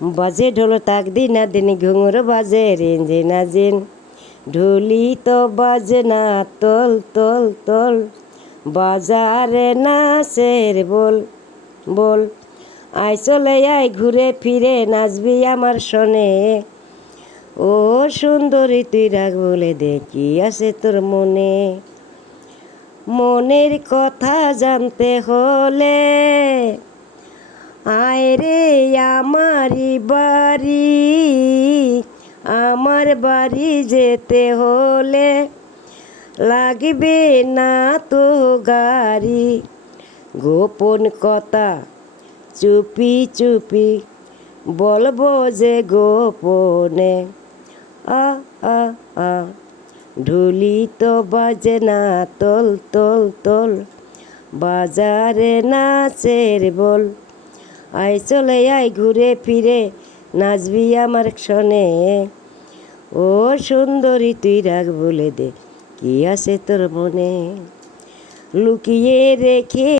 বাজে ঢোল তাক দিন না দিন, ঘুঙুর বাজে রেঞ্জে না জিন। ঢুলি তো বাজে না, তোল তোল তোল। বাজারে নাচের বল বল। আয় চলে ঘুরে ফিরে নাচবি আমার শোনে। ও সুন্দরী, তুই রাগ বলে দেখি আছে তোর মনে। মনের কথা জানতে হলে আয় রে আমারই বাড়ি, আমার বাড়ি যেতে হলে লাগবে না তো গাড়ি। গোপন কথা চুপি চুপি বলব যে গোপনে। আ আ, ঢুলি তো বাজে না, তোল তোল তোল। বাজারে নাচের বল। আয় চলে আয় ঘুরে ফিরে, নাচবি আমার ক্ষণে। ও সুন্দরী, তুই রাগ বলে দে, কি আছে তোর মনে? লুকিয়ে রেখে